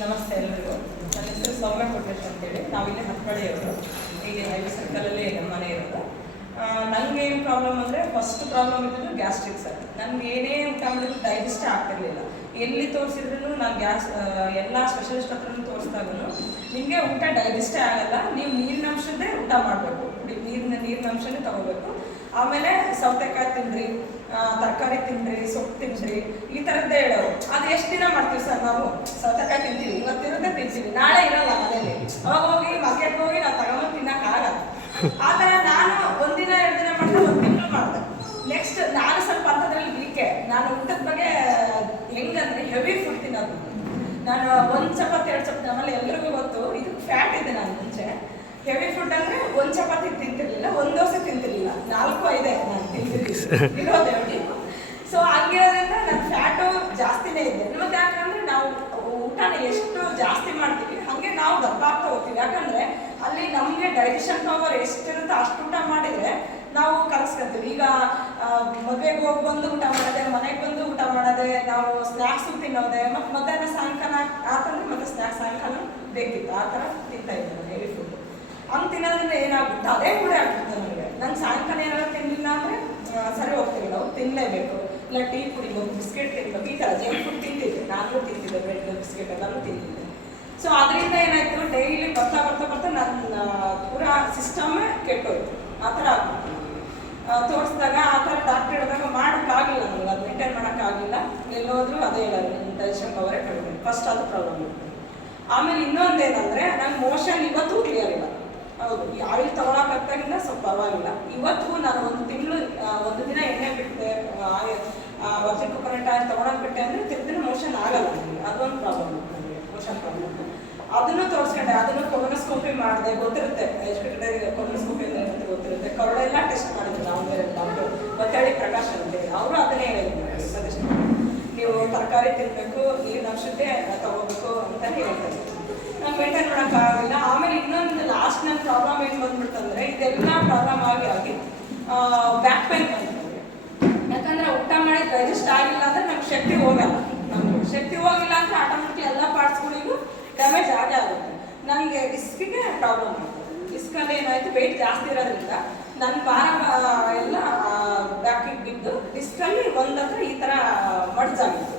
ನಮಸ್ತೆ ಎಲ್ಲರಿಗೂ. ನನ್ನ ಹೆಸರು ಸೌಮ್ಯ ಕೊಟ್ರೇಶ್ ಅಂತೇಳಿ. ನಾವಿಲ್ಲಿ ಹತ್ತಳ್ಳಿಯವರು, ಹೀಗೆ ಹೈವೇ ಸರ್ಕಲಲ್ಲಿ ನಮ್ಮ ಮನೆ ಇರೋದು. ನನಗೆ ಏನು ಪ್ರಾಬ್ಲಮ್ ಅಂದರೆ, ಫಸ್ಟ್ ಪ್ರಾಬ್ಲಮ್ ಇದ್ದಿದ್ದು ಗ್ಯಾಸ್ಟ್ರಿಕ್ ಸರ್. ನನಗೆ ಏನೇ ಊಟ ಮಾಡಿದ್ರು ಡೈಜೆಸ್ಟೇ ಆಗ್ತಿರ್ಲಿಲ್ಲ. ಎಲ್ಲಿ ತೋರಿಸಿದ್ರು ನಾನು ಎಲ್ಲ ಸ್ಪೆಷಲಿಸ್ಟ್ ಹತ್ರನೂ ತೋರಿಸಿದಾಗೂ ನಿಮಗೆ ಊಟ ಡೈಜೆಸ್ಟೇ ಆಗಲ್ಲ, ನೀವು ನೀರಿನ ಅಂಶದ್ದೇ ಊಟ ಮಾಡಬೇಕು, ನೀರಿನ ಅಂಶನೇ ತಗೋಬೇಕು. ಆಮೇಲೆ ಸೌತೆಕಾಯಿ ತಿನ್ನಿರಿ, ತರಕಾರಿ ತಿನ್ನಿರಿ, ಸೊಪ್ಪು ತಿನ್ನಿರಿ, ಈ ಥರದ್ದೇ ಹೇಳೋರು. ಅದು ಎಷ್ಟು ದಿನ ಮಾಡ್ತೀವಿ ಸರ್ ನಾವು? ಸೌತೆಕಾಯಿ ತಿಂತೀವಿ, ಇವತ್ತಿರೋದೇ ತಿಂತೀವಿ, ನಾಳೆ ಇರೋಲ್ಲ ಮನೇಲಿ. ಅವಾಗ ಹೋಗಿ ಮಾರ್ಕೆಟ್ಗೆ ಹೋಗಿ ನಾವು ತಗೊಂಡು ತಿನ್ನೋಕ್ಕಾಗಲ್ಲ. ಆ ಥರ ನಾನು ಒಂದಿನ 2 ದಿನ ಮಾಡಿದ್ರೆ 1 ತಿಂಗಳು ಮಾಡಿದೆ. ನೆಕ್ಸ್ಟ್ ನಾನು ಸ್ವಲ್ಪ ಅಂಥದ್ರಲ್ಲಿ ವೀಕೆ. ನಾನು ಊಟದ ಬಗ್ಗೆ ಹೆಂಗಂದ್ರೆ ಹೆವಿ ಫುಡ್ ತಿನ್ನೋದು. ನಾನು 1 ಚಪಾತಿ 2 ಚಪಾತಿ, ಆಮೇಲೆ ಎಲ್ರಿಗೂ ಗೊತ್ತು ಇದು ಫ್ಯಾಟ್ ಇದೆ. ನಾನು ಮುಂಚೆ ಹೆವಿ ಫುಡ್ ಅಂದರೆ 1 ಚಪಾತಿ ತಿಂತಿರ್ಲಿಲ್ಲ, 1 ದೋಸೆ ತಿಂತಿರ್ಲಿಲ್ಲ, 4-5 ನಾನು ತಿಂತಿರ್ಲಿಲ್ಲ ಇರೋದು ಎಲ್ಲಿ. ಸೊ ಹಂಗಿರೋದ್ರಿಂದ ನನ್ನ ಫ್ಯಾಟು ಜಾಸ್ತಿನೇ ಇದೆ. ಮತ್ತೆ ಯಾಕಂದರೆ ನಾವು ಊಟನ ಎಷ್ಟು ಜಾಸ್ತಿ ಮಾಡ್ತೀವಿ ಹಾಗೆ ನಾವು ದಪ್ಪ ಆಗ್ತಾ ಹೋಗ್ತೀವಿ. ಯಾಕಂದರೆ ಅಲ್ಲಿ ನಮಗೆ ಡೈಜೆಷನ್ ಪವರ್ ಎಷ್ಟಿರುತ್ತೋ ಅಷ್ಟು ಊಟ ಮಾಡಿದರೆ ನಾವು ಕಲಿಸ್ಕೊತೀವಿ. ಈಗ ಮದುವೆಗೆ ಹೋಗಿ ಬಂದು ಊಟ ಮಾಡೋದೆ, ಮನೆಗೆ ಬಂದು ಊಟ ಮಾಡೋದೆ, ನಾವು ಸ್ನ್ಯಾಕ್ಸು ತಿನ್ನೋದೆ, ಮತ್ತು ಮಧ್ಯಾಹ್ನ ಸಾಯಂಕಾಲ ಆತಂದ್ರೆ ಮತ್ತೆ ಸ್ನ್ಯಾಕ್ಸ್ ಸಾಯಂಕಾಲ ಬೇಕಿತ್ತು, ಆ ಥರ ತಿಂತಾ ಇದ್ದೆ ನಾನು ಹೆವಿ ಫುಡ್. ಹಂಗೆ ತಿನ್ನೋದ್ರಿಂದ ಏನಾಗ್ಬಿಟ್ಟು ಅದೇ ಕೂಡ ಆಗ್ಬಿಡ್ತು ನನಗೆ. ನಂಗೆ ಸಾಯಂಕಾಲ ಏನಾದ್ರು ತಿನ್ನಲಿಲ್ಲ ಅಂದರೆ ಸರಿ ಹೋಗ್ತಿರಲಿಲ್ಲ. ಅವ್ರು ತಿನ್ನಲೇಬೇಕು, ಇಲ್ಲ ಟೀ ಕುಡಿಬೇಕು, ಬಿಸ್ಕೆಟ್ ತಿನ್ಬೇಕು, ಈ ಥರ ಜಂಕ್ ಫುಡ್ ತಿಂತಿದ್ದೆ. ನಾನು ತಿಂತಿದ್ದೆ, ಬ್ರೆಡ್ ಬಿಸ್ಕೆಟ್ ಎಲ್ಲರೂ ತಿಂತಿದ್ದೆ. ಸೊ ಅದರಿಂದ ಏನಾಯಿತು, ಡೈಲಿ ಬರ್ತಾ ಬರ್ತಾ ಬರ್ತಾ ನನ್ನ ಪೂರಾ ಸಿಸ್ಟಮ್ಮೇ ಕೆಟ್ಟೋಯ್ತು. ಆ ಥರ ಆಗ್ಬಿಟ್ಟು ತೋರಿಸಿದಾಗ ಆ ಥರ ಡಾಕ್ಟರ್ ಹೇಳಿದಾಗ ಮಾಡೋಕ್ಕಾಗಿಲ್ಲ, ನನಗೆ ಅದು ಮೇಂಟೈನ್ ಮಾಡೋಕ್ಕಾಗಿಲ್ಲ. ಎಲ್ಲೋದ್ರೂ ಅದೇ ಹೇಳೋದು, ನಿಮ್ಮ ಡೈಜೆಷನ್ ಪವರೇ ಕಡಿಮೆ. ಫಸ್ಟ್ ಅದು ಪ್ರಾಬ್ಲಮ್ ಇತ್ತು. ಆಮೇಲೆ ಇನ್ನೊಂದೇನಂದರೆ ನಂಗೆ ಮೋಷನ್ ಇವತ್ತು ಕ್ಲಿಯರ್ ಇಲ್ಲ. ಹೌದು, ಈ ಆಯಿಲ್ ತೊಗೊಳಕ್ಕಾಗ್ತಾಗಿಂದ ಸ್ವಲ್ಪ ಪರವಾಗಿಲ್ಲ. ಇವತ್ತು ನಾನು 1 ತಿಂಗಳು 1 ದಿನ ಎಣ್ಣೆ ಬಿಟ್ಟೆ, ವರ್ಜಿನ್ ಕೊಕೊನಟ್ ಆಯಿಲ್ ತೊಗೊಳಕ್ಕೆ ಬಿಟ್ಟೆ ಅಂದರೆ ತಿರ್ದಿನ ಮೋಷನ್ ಆಗಲ್ಲ ನನಗೆ. ಅದೊಂದು ಪ್ರಾಬ್ಲಮ್ ನನಗೆ, ಮೋಷನ್ ಪ್ರಾಬ್ಲಮ್. ಅದನ್ನು ತೋರಿಸ್ಕೊಂಡೆ, ಅದನ್ನು ಕೊಲೊನೋಸ್ಕೋಪಿ ಮಾಡಿದೆ. ಗೊತ್ತಿರುತ್ತೆ, ಎಜುಕೇಟೆಡ್ ಕೊಲೊನೋಸ್ಕೋಪಿ ಅಂತ ಗೊತ್ತಿರುತ್ತೆ. ಕರಳೆಲ್ಲ ಟೆಸ್ಟ್ ಮಾಡಿದ್ರು ನಾವು, ಡಾಕ್ಟರ್ ಒತ್ತಡಿ ಪ್ರಕಾಶ್ ಅಂತೇಳಿ, ಅವರು ಅದನ್ನೇ ಹೇಳಿದ್ರು, ಸಜೆಸ್ಟ್ ಮಾಡಿ ನೀವು ತರಕಾರಿ ತಿನ್ನಬೇಕು, ನೀರಿನ ಅಂಶಕ್ಕೆ ತಗೋಬೇಕು ಅಂತ ಹೇಳ್ತಾರೆ. ನಂಗೆ ಮೇಂಟೈನ್ ಮಾಡೋಕ್ಕಾಗಿಲ್ಲ. ಆಮೇಲೆ ಇನ್ನೊಂದು ಲಾಸ್ಟ್ ನನ್ನ ಪ್ರಾಬ್ಲಮ್ ಏನು ಬಂದ್ಬಿಡ್ತಂದರೆ, ಇದೆಲ್ಲ ಪ್ರಾಬ್ಲಮ್ ಆಗಿ ಬ್ಯಾಕ್ ಪೈನ್ ಬಂದ್ಬಿಡ್ತದೆ. ಯಾಕಂದರೆ ಊಟ ಮಾಡಿ ಡೈಜೆಸ್ಟ್ ಆಗಿಲ್ಲ ಅಂದರೆ ನಮ್ಗೆ ಶಕ್ತಿ ಹೋಗಲ್ಲ. ನಮ್ಗೆ ಶಕ್ತಿ ಹೋಗಿಲ್ಲ ಅಂದರೆ ಆಟೋಮೆಟಿಕ್ಲಿ ಎಲ್ಲ ಪಾರ್ಟ್ಸ್ಗಳಿಗೂ ಡ್ಯಾಮೇಜ್ ಆಗೇ ಆಗುತ್ತೆ. ನನಗೆ ಡಿಸ್ಕಿಗೆ ಪ್ರಾಬ್ಲಮ್ ಆಗ್ತದೆ. ಡಿಸ್ಕಲ್ಲಿ ಏನಾಯಿತು, ವೆಯ್ಟ್ ಜಾಸ್ತಿ ಇರೋದ್ರಿಂದ ನನ್ನ ಭಾರ ಎಲ್ಲ ಬ್ಯಾಕಿಗೆ ಬಿದ್ದು ಡಿಸ್ಕಲ್ಲಿ ಒಂದತ್ರ ಈ ಥರ ಮಡ್ಜಾಗಿತ್ತು.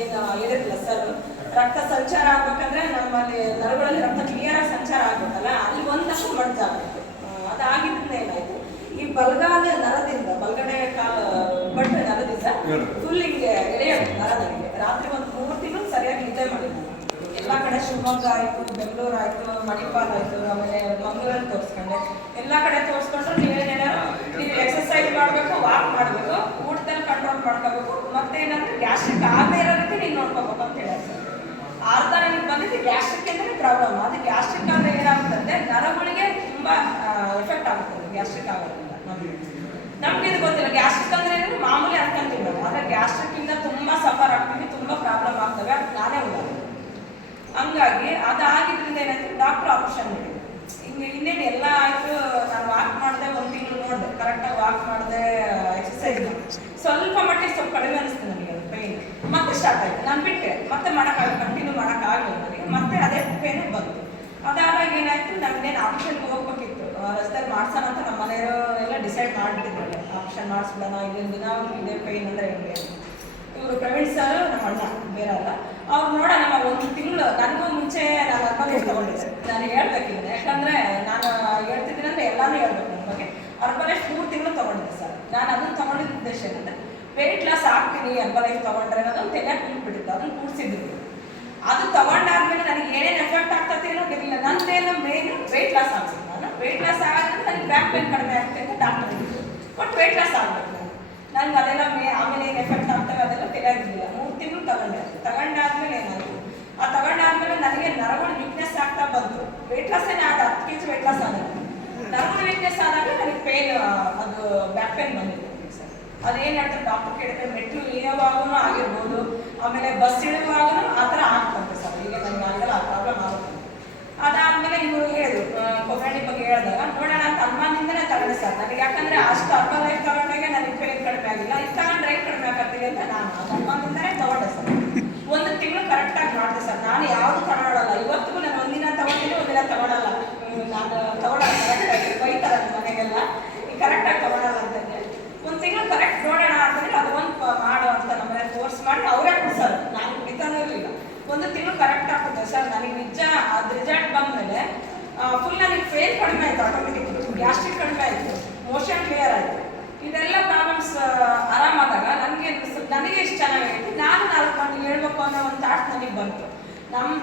ಏನು ಹೇಳಿರಲಿಲ್ಲ ಸರ್, ರಕ್ತ ಸಂಚಾರ ಆಗ್ಬೇಕಂದ್ರೆ ನಮ್ಮಲ್ಲಿ ನರಗಳಲ್ಲಿ ರಕ್ತ ಕ್ಲಿಯರಾಗಿ ಸಂಚಾರ ಆಗಬೇಕಲ್ಲ, ಅಲ್ಲಿ ಒಂದಷ್ಟು ಮಡ್ಜಾಗಿತ್ತು. ಅದಾಗಿದ್ದರಿಂದ ಏನಾಯಿತು, ಈ ಬಲಗಾಲ ನರದಿಂದ, ಬಲಗಡೆ ಕಾಲು ಬಟ್ಟೆ ನರದಿಂದ ಫುಲ್ ಹಿಂಗೆ ಎಳೆಯೋದು ನರ. ನನಗೆ ರಾತ್ರಿ 3 ತಿಂಗಳು ಸರಿಯಾಗಿ ನಿದ್ದೆ ಮಾಡಿದ್ದೆ. ಎಲ್ಲ ಕಡೆ ಶಿವಮೊಗ್ಗ ಆಯಿತು, ಬೆಂಗಳೂರು ಆಯಿತು, ಮಣಿಪಾಲ್ ಆಯಿತು, ಆಮೇಲೆ ಮಂಗಳೂರಲ್ಲಿ ತೋರಿಸ್ಕೊಂಡೆ. ಎಲ್ಲ ಕಡೆ ತೋರಿಸ್ಕೊಂಡ್ರು ನೀವು ಎಕ್ಸಸೈಸ್ ಮಾಡಬೇಕು, ವಾಕ್ ಮಾಡಬೇಕು, ಊಟದಲ್ಲಿ ಕಂಟ್ರೋಲ್ ಮಾಡ್ಕೋಬೇಕು, ಮತ್ತೇನಂದ್ರೆ ಗ್ಯಾಸ್ಟ್ರಿಕ್ ಆಗದೇ ಇರೋ ರೀತಿ ನೀನು ನೋಡ್ಕೋಬೇಕು ಅಂತ ಹೇಳಿ ಸರ್. ಅರ್ಧ ನನಗೆ ಬಂದಿದ್ದು ಗ್ಯಾಸ್ಟ್ರಿಕ್ ಅಂದರೆ ಪ್ರಾಬ್ಲಮ್. ಅದು ಗ್ಯಾಸ್ಟ್ರಿಕ್ ಆದರೆ ಏನಾಗ್ತದೆ, ನರಗಳಿಗೆ ತುಂಬ ಎಫೆಕ್ಟ್ ಆಗುತ್ತದೆ ಗ್ಯಾಸ್ಟ್ರಿಕ್ ಆಗೋದ್ರಿಂದ. ನಮ್ಗೆ ಇದು ಗೊತ್ತಿಲ್ಲ, ಗ್ಯಾಸ್ಟ್ರಿಕ್ ಅಂದರೆ ಏನು ಮಾಮೂಲಿ ಅನ್ಕೊಂತೀವಿ ನಾವು, ಆದರೆ ಗ್ಯಾಸ್ಟ್ರಿಕ್ಕಿಂದ ತುಂಬ ಸಫರ್ ಆಗ್ತೀವಿ, ತುಂಬ ಪ್ರಾಬ್ಲಮ್ ಆಗ್ತವೆ. ಅದು ನಾನೇ ಉದಾಹರಣೆ. ಹಂಗಾಗಿ ಅದಾಗಿದ್ದರಿಂದ ಏನಾಯ್ತು, ಡಾಕ್ಟ್ರು ಆಪರೇಷನ್ ಮಾಡಿದ್ರು. ಇನ್ನೇನು ಎಲ್ಲ ಆಯಿತು. ನಾನು ವಾಕ್ ಮಾಡಿದೆ, 1 ತಿಂಗಳು ನೋಡಿದೆ, ಕರೆಕ್ಟಾಗಿ ವಾಕ್ ಮಾಡಿದೆ, ಎಕ್ಸಸೈಸ್ ಸ್ವಲ್ಪ ಮಟ್ಟಿಗೆ ಸ್ವಲ್ಪ ಕಡಿಮೆ ಅನಿಸ್ತು ನನಗೆ. ಅದು ಪೇಯ್ನ್ ಮತ್ತೆ ಸ್ಟಾರ್ಟ್ ಆಯಿತು. ನಾನು ಬಿಟ್ಟೆ, ಮತ್ತೆ ಕಂಟಿನ್ಯೂ ಮಾಡೋಕ್ಕಾಗಲಿಲ್ಲ ನನಗೆ. ಮತ್ತೆ ಅದೇ ಪೇನು ಬಂತು. ಅದಾದಾಗ ಏನಾಯಿತು, ನಮಗೇನು ಆಪ್ಷನ್ಗೆ ಹೋಗ್ಬೇಕಿತ್ತು, ರಸ್ತೆಯಲ್ಲಿ ಮಾಡ್ಸೋಣ ಅಂತ ನಮ್ಮ ಮನೆಯವರು ಎಲ್ಲ ಡಿಸೈಡ್ ಮಾಡಿಬಿಟ್ಟಿದ್ರು. ಆಪ್ಷನ್ ಮಾಡಿಸ್ಬಿಡೋಣ, ಇಲ್ಲಿಂದ ದಿನ ಇದೇ ಪೇಯ್ನ್ ಅಂದರೆ ಹೆಂಗೆ. ಇವರು ಪ್ರವೀಣ್ ಸರ್ ನಮ್ಮ ಅಣ್ಣ, ಬೇರೆ ಅಲ್ಲ, ಅವ್ರು ನೋಡೋಣ 1 ತಿಂಗಳು. ನನಗೂ ಮುಂಚೆ ನಾನು ಅರ್ಬಲೈಫ್ ತೊಗೊಂಡಿದ್ದೆ. ನಾನು ಹೇಳ್ಬೇಕಿಲ್ಲ, ಯಾಕಂದರೆ ನಾನು ಹೇಳ್ತಿದ್ದೀನಿ ಅಂದರೆ ಎಲ್ಲನೂ ಹೇಳ್ಬೇಕು ನನ್ನ ಬಗ್ಗೆ. ಅರ್ಬಲೈಫ್ 3 ತಿಂಗಳು ತೊಗೊಂಡಿದ್ದೆ ಸರ್. ನಾನು ಅದನ್ನು ತೊಗೊಂಡಿದ್ದ ಉದ್ದೇಶ ಏನಂದರೆ ವೆಯ್ಟ್ ಲಾಸ್ ಆಗ್ತೀನಿ ಅರ್ಬಲೈಫ್ ತೊಗೊಂಡ್ರೆ ಅನ್ನೋದೊಂದು ತಲೆಯಾಗಿ ಕೂತ್ಬಿಟ್ಟಿತ್ತು. ಅದನ್ನು ಕೂಡಿಸಿದ್ರು. ಅದು ತೊಗೊಂಡಾದ್ಮೇಲೆ ನನಗೆ ಏನೇನು ಎಫೆಕ್ಟ್ ಆಗ್ತದೆ ಏನೋ ಗೊತ್ತಿಲ್ಲ. ನನ್ನದೇನು ಮೇನ್ ವೆಯ್ಟ್ ಲಾಸ್ ಆಗ್ತೀನಿ. ನಾನು ವೆಯ್ಟ್ ಲಾಸ್ ಆಗೋದ್ರಿಂದ ನನಗೆ ಬ್ಯಾಕ್ ಪೇನ್ ಕಡಿಮೆ ಆಗ್ತದೆ ಅಂತ ಡಾಕ್ಟರ್ ಹೇಳಿದ್ರು. ಬಟ್ ವೆಯ್ಟ್ ಲಾಸ್ ಆಗಬೇಕು ನನಗೆ ಅದೆಲ್ಲ ಆಮೇಲೆ ಏನು ಎಫೆಕ್ಟ್ ಆಗ್ತವೆ ಅದೆಲ್ಲ ತಿಳಿಯಾಗಿರಲಿಲ್ಲ. 3 ತಿಂಗಳು ತಗೊಂಡಾದ್ಮೇಲೆ ಏನಾಯಿತು, ಆ ತಗೊಂಡಾದ್ಮೇಲೆ ನನಗೆ ನರಗಳು ವೀಕ್ನೆಸ್ ಆಗ್ತಾ ಬಂತು. ವೆಯ್ಟ್ ಲಾಸ್ ಏನೇ ಆದ 10 kg ವೆಯ್ಟ್ ಲಾಸ್ ಆದಾಗ ನರಗಳು ವೀಕ್ನೆಸ್ ಆದಾಗ ನನಗೆ ಪೇನ್, ಅದು ಬ್ಯಾಕ್ ಪೇನ್ ಬಂದಿದೆ ಸರ್. ಅದೇನು ಹೇಳ್ತಾರೆ ಡಾಕ್ಟರ್ ಕೇಳಿದ್ರೆ, ಮೆಟ್ಲು ಇಳಿಯೋವಾಗೂ ಆಗಿರ್ಬೋದು, ಆಮೇಲೆ ಬಸ್ ಇಳಿಯುವಾಗೂ ಆ ಥರ ಆಗ್ತಂತೆ ಸರ್. ಈಗ ನನಗೆ ಆಗಲ್ಲ, ಆ ಪ್ರಾಬ್ಲಮ್ ಆಗುತ್ತೆ. ಅದಾದಮೇಲೆ ಇವರು ಹೇಳಿದ್ರು, ಕೊಬ್ಬರಿ ಬಗ್ಗೆ ಹೇಳಿದಾಗ ನೋಡೋಣ ಅಂತ ಅನುಮಾನದಿಂದನೇ ತಗೊಂಡೆ ಸರ್. ನನಗೆ ಯಾಕಂದರೆ ಅಷ್ಟು ಅರ್ಬಲೈಫ್ ತಗೊಂಡಾಗ ನನಗೆ ಪೇನ್ ಕಡಿಮೆ ಆಗಿಲ್ಲ, ಇದು ತಗೊಂಡ್ರೆ ಕಡಿಮೆ ಆಗತ್ತೀವಿ ಅಂತ ನಾನು ಅನುಮಾನದಿಂದನೇ ತಗೊಂಡೆ ಸರ್. 1 ತಿಂಗಳು ಕರೆಕ್ಟಾಗಿ ಮಾಡಿದೆ ಸರ್. ನಾನು ಯಾವುದು ಒಂದು ತಿಂಗಳು ಕರೆಕ್ಟ್ ಆಗ್ತದೆ ಸರ್. ನನಗೆ ನಿಜ ಅದು ರಿಸಲ್ಟ್ ಬಂದಮೇಲೆ ಫುಲ್ ನನಗೆ ಫೇಲ್ ಕಡಿಮೆ ಆಯಿತು, ಆಟೋಮೆಟಿಕ್ ಗ್ಯಾಸ್ಟ್ರಿಕ್ ಕಡಿಮೆ ಆಯಿತು, ಮೋಷನ್ ಕ್ಲಿಯರ್ ಆಯಿತು. ಇದೆಲ್ಲ ಪ್ರಾಬ್ಲಮ್ಸ್ ಆರಾಮಾದಾಗ ನನಗೆ ಎಷ್ಟು ಚೆನ್ನಾಗೈತಿ. ನಾನು 4 ಮಂದಿಗೆ ಹೇಳ್ಬೇಕು ಅನ್ನೋ ಒಂದು ಥಾಟ್ ನನಗೆ ಬಂತು.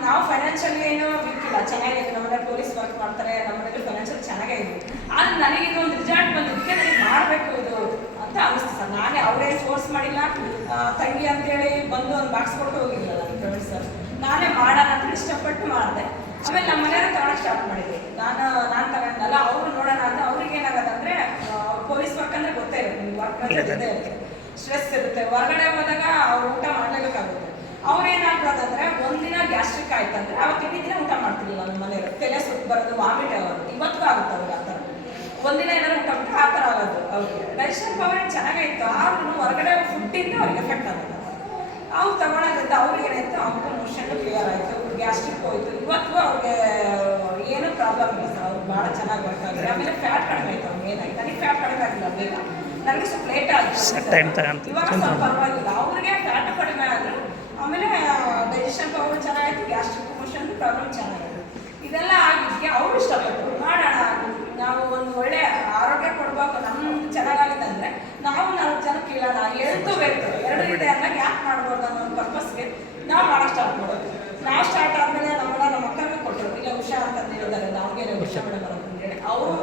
ನಾವು ಫೈನಾನ್ಷಿಯಲಿ ಏನೂ ಬಿಕ್ಕಿಲ್ಲ, ಚೆನ್ನಾಗಿದೆ. ನಮ್ಮನೆ ಪೊಲೀಸ್ ವರ್ಕ್ ಮಾಡ್ತಾರೆ, ನಮ್ಮನೇಲಿ ಫೈನಾನ್ಷಿಯಲ್ ಚೆನ್ನಾಗೇ ಇದೆ. ಆದರೆ ನನಗೆ ಇದೊಂದು ರಿಸಲ್ಟ್ ಬಂದಿದ್ದಕ್ಕೆ ನನಗೆ ಮಾಡಬೇಕು ಇದು ಅಂತ ಅನ್ನಿಸ್ತು ಸರ್. ನಾನೇ ಅವರೇನು ಫೋರ್ಸ್ ಮಾಡಿಲ್ಲ, ತಂಗಿ ಅಂತೇಳಿ ಬಂದು ಒಂದು ಬಾಕ್ಸ್ ಕೊಟ್ಟು ಹೋಗಿಲ್ಲ ನಾನು ಪ್ರವೀಣ್ ಸರ್. ನಾನೇ ಮಾಡೋಣ ಅಂತ ಇಷ್ಟಪಟ್ಟು ಮಾಡಿದೆ. ಆಮೇಲೆ ನಮ್ಮ ಮನೆಯವ್ರು ತಗೊಳಕ್ಕೆ ಸ್ಟಾರ್ಟ್ ಮಾಡಿದ್ವಿ. ನಾನು ತಗೊಂಡಲ್ಲ, ಅವರು ನೋಡೋಣ ಅಂತ. ಅವ್ರಿಗೆ ಏನಾಗತ್ತಂದರೆ ಪೊಲೀಸ್ ವರ್ಕ್ ಅಂದರೆ ಗೊತ್ತೇ ಇರುತ್ತೆ, ನೀವು ವರ್ಕ್ ಇರುತ್ತೆ, ಸ್ಟ್ರೆಸ್ ಇರುತ್ತೆ. ಹೊರಗಡೆ ಹೋದಾಗ ಅವ್ರು ಊಟ ಮಾಡಲೇಬೇಕಾಗುತ್ತೆ. ಅವ್ರೇನಾಗ್ತದಂದ್ರೆ ಒಂದಿನ ಗ್ಯಾಸ್ಟ್ರಿಕ್ ಆಯ್ತಂದ್ರೆ ಅವತ್ತಿನ ದಿನ ಊಟ ಮಾಡ್ತಿರ್ಲಿಲ್ಲ. ನಮ್ಮ ಮನೆಯವರು ತಲೆ ಸುತ್ತು ಬರೋದು, ವಾಮಿಟ್ ಆಗೋದು ಇವತ್ತು ಆಗುತ್ತೆ ಅವ್ರಿಗೆ. ಆ ಥರ ಒಂದಿನ ಏನಾದ್ರು ಊಟ ಬಿಟ್ಟರೆ ಆ ಥರ ಆಗೋದು ಅವ್ರಿಗೆ. ಡೈಜೆಷನ್ ಪವರ್ ಏನು ಚೆನ್ನಾಗಿತ್ತು, ಆದ್ರೂ ಹೊರಗಡೆ ಫುಡ್ಡಿಂದ ಅವ್ರಿಗೆ ಎಫೆಕ್ಟ್ ಆಗುತ್ತೆ. ಅವ್ರು ತಗೊಳೋದ್ರಿಂದ ಅವ್ರಿಗೆ ಏನಾಯ್ತು, ಅವ್ರಿಗೂ ಮೋಷನ್ ಕ್ಲಿಯರ್ ಆಯಿತು, ಗ್ಯಾಸ್ಟ್ರಿಕ್ ಹೋಯ್ತು. ಇವತ್ತು ಅವ್ರಿಗೆ ಏನೂ ಪ್ರಾಬ್ಲಮ್ ಇಲ್ಲ ಸರ್. ಅವ್ರು ಭಾಳ ಚೆನ್ನಾಗಿ ವರ್ಕ್ ಆಗಿದೆ. ಆಮೇಲೆ ಫ್ಯಾಟ್ ಕಡಿಮೆ ಆಯಿತು. ಅವ್ರಿಗೆ ಏನಾಯ್ತು, ನನಗೆ ಫ್ಯಾಟ್ ಕಡಿಮೆ ಆಗಿಲ್ಲ ಬೇಗ, ನನಗೆ ಸ್ವಲ್ಪ ಲೇಟ್ ಆಯಿತು. ಇವಾಗ ಸ್ವಲ್ಪ ಪರವಾಗಿಲ್ಲ. ಅವ್ರಿಗೆ ಫ್ಯಾಟ್ ಕಡಿಮೆ ಆದರೂ ಆಮೇಲೆ ಡೈಜೆಷನ್ ಪವರ್ ಚೆನ್ನಾಗಿತ್ತು, ಗ್ಯಾಸ್ಟ್ರಿಕ್ ಮೋಷನ್ ಪ್ರಾಬ್ಲಮ್ ಚೆನ್ನಾಗಿತ್ತು. ಇದೆಲ್ಲ ಆಗಿದ್ದಕ್ಕೆ ಅವರು ಇಷ್ಟಪಟ್ಟರು ಮಾಡೋಣ, ನಾವು ಒಂದು ಒಳ್ಳೆ ಆರೋಗ್ಯ ಕೊಡಬೇಕು, ನಮ್ದು ಚೆನ್ನಾಗಾಗಿದೆ ಅಂದರೆ ನಾವು 4 ಜನ ಕೇಳೋಣ. ಹೆಲ್ತು ಬೇಕು, 2 ಇದೆ ಅಂದಾಗ ಯಾಕೆ ಮಾಡ್ಬೋದು ಅನ್ನೋ ಒಂದು ಪರ್ಪಸ್ಗೆ ನಾವು ಮಾಡೋಕ್ಕೆ ಸ್ಟಾರ್ಟ್ ಮಾಡೋದು. ನಾವು ಸ್ಟಾರ್ಟ್ ಆದಮೇಲೆ ನಮ್ಮ ಅಕ್ಕನಿಗೆ ಕೊಟ್ಟರು. ಇಲ್ಲ ಉಷಾ ಅಂತಂದು ಹೇಳಿದ್ದಾರೆ, ದಾವಣಗೆರೆ ಉಷಾ ಮೇಡಮ್ ಅಂತಂದೇಳಿ ಅವರು